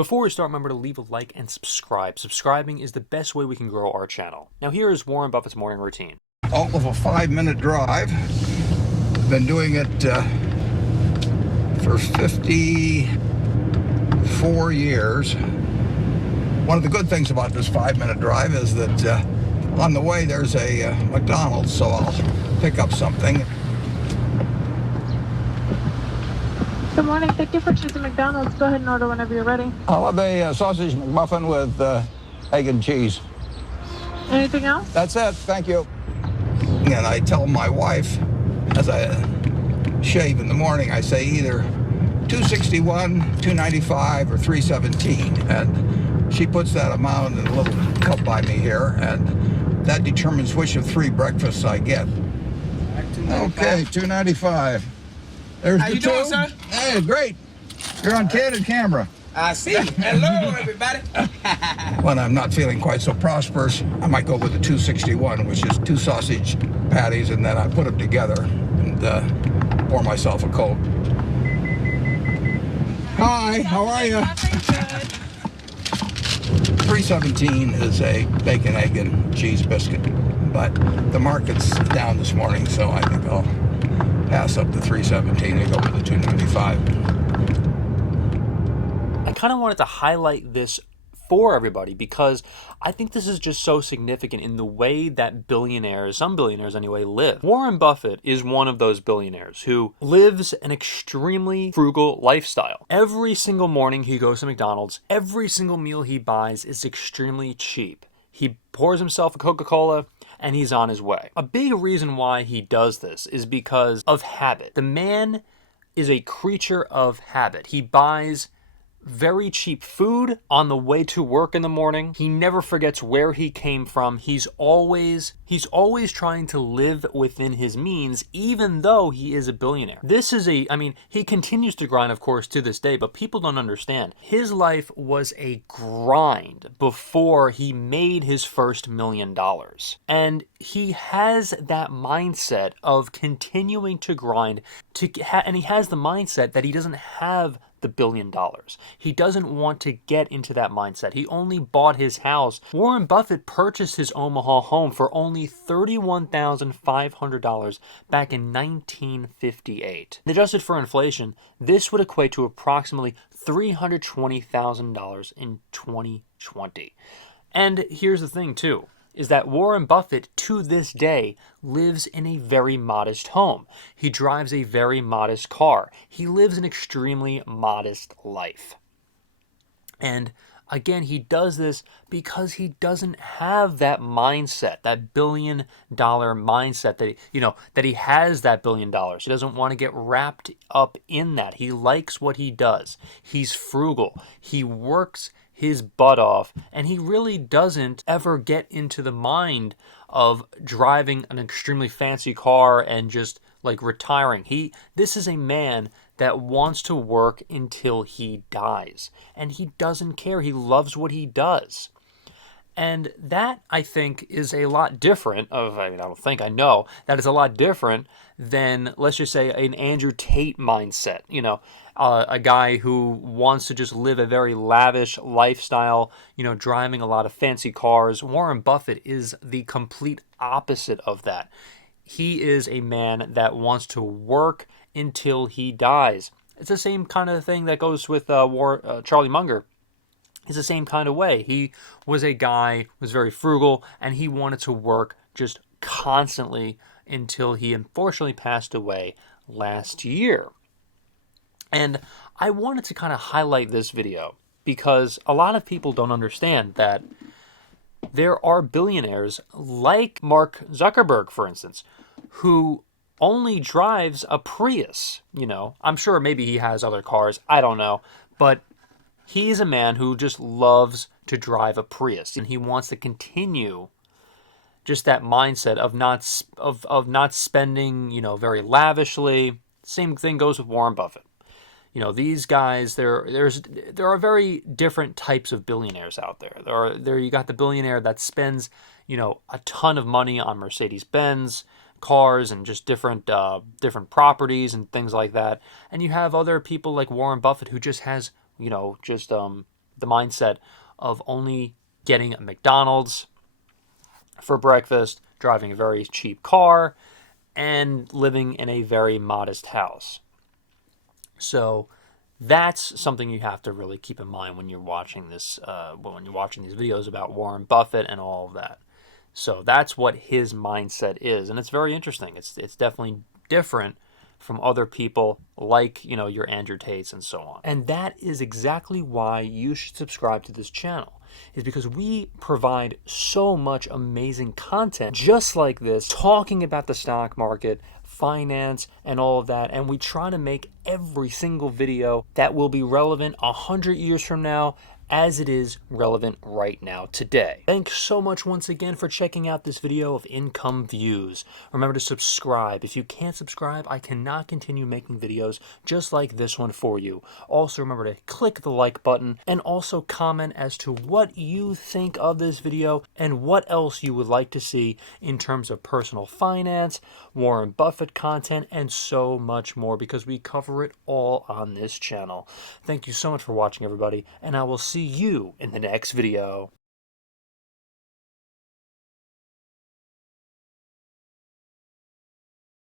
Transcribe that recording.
Before we start, remember to leave a like and subscribe. Subscribing is the best way we can grow our channel. Now here is Warren Buffett's morning routine. All of a 5-minute drive. Been doing it for 54 years. One of the good things about this 5-minute drive is that on the way there's a McDonald's, so I'll pick up something. Good morning. Thank you for choosing McDonald's. Go ahead and order whenever you're ready. I'll have a sausage McMuffin with egg and cheese. Anything else? That's it. Thank you. And I tell my wife, as I shave in the morning, I say either 261, 295, or 317. And she puts that amount in a little cup by me here, and that determines which of 3 breakfasts I get. Okay, 295. There's How the you two. doing, sir? Hey, great. You're on candid camera. I see. Hello, everybody. When I'm not feeling quite so prosperous, I might go with the 261, which is 2 sausage patties, and then I put them together and pour myself a Coke. Hi, how are you? 317 is a bacon, egg, and cheese biscuit, but the market's down this morning, so I think I'll pass up the 317 and go with the 295. I kind of wanted to highlight this for everybody because I think this is just so significant in the way that billionaires, some billionaires anyway, live. Warren Buffett is one of those billionaires who lives an extremely frugal lifestyle. Every single morning he goes to McDonald's. Every single meal he buys is extremely cheap. He pours himself a Coca-Cola and he's on his way. A big reason why he does this is because of habit. The man is a creature of habit. He buys very cheap food on the way to work in the morning. He never forgets where he came from. He's always trying to live within his means, even though he is a billionaire. He continues to grind, of course, to this day, but people don't understand. His life was a grind before he made his first $1 million. And he has that mindset of continuing to grind, and he has the mindset that he doesn't have the $1 billion. He doesn't want to get into that mindset. He only bought his house. Warren Buffett purchased his Omaha home for only $31,500 back in 1958. Adjusted for inflation, this would equate to approximately $320,000 in 2020. And here's the thing too, is that Warren Buffett, to this day, lives in a very modest home. He drives a very modest car. He lives an extremely modest life. And again, he does this because he doesn't have that mindset, that $1 billion mindset that he has that $1 billion. He doesn't want to get wrapped up in that. He likes what he does. He's frugal. He works his butt off, and he really doesn't ever get into the mind of driving an extremely fancy car and just like retiring. This is a man that wants to work until he dies, and he doesn't care. He loves what he does. And that, I think, is a lot different I know that is a lot different than, let's just say, an Andrew Tate mindset. A guy who wants to just live a very lavish lifestyle, driving a lot of fancy cars. Warren Buffett is the complete opposite of that. He is a man that wants to work until he dies. It's the same kind of thing that goes with Charlie Munger. It's the same kind of way. He was a guy who was very frugal, and he wanted to work just constantly until he unfortunately passed away last year. And I wanted to kind of highlight this video because a lot of people don't understand that there are billionaires like Mark Zuckerberg, for instance, who only drives a Prius. I'm sure maybe he has other cars. I don't know. But he's a man who just loves to drive a Prius, and he wants to continue just that mindset of not spending, very lavishly. Same thing goes with Warren Buffett. These guys, there are very different types of billionaires out there. You got the billionaire that spends, a ton of money on Mercedes-Benz cars and just different properties and things like that. And you have other people like Warren Buffett who just has, the mindset of only getting a McDonald's for breakfast, driving a very cheap car, and living in a very modest house. So that's something you have to really keep in mind when you're watching this, when you're watching these videos about Warren Buffett and all of that. So that's what his mindset is, and it's very interesting. It's definitely different from other people like, your Andrew Tates and so on. And that is exactly why you should subscribe to this channel, is because we provide so much amazing content just like this, talking about the stock market, finance, and all of that. And we try to make every single video that will be relevant 100 years from now as it is relevant right now today. Thanks so much once again for checking out this video of income views. Remember to subscribe. If you can't subscribe, I cannot continue making videos just like this one for you. Also remember to click the like button and also comment as to what you think of this video and what else you would like to see in terms of personal finance, Warren Buffett content, and so much more, because we cover it all on this channel. Thank you so much for watching, everybody, and I will see you in the next video.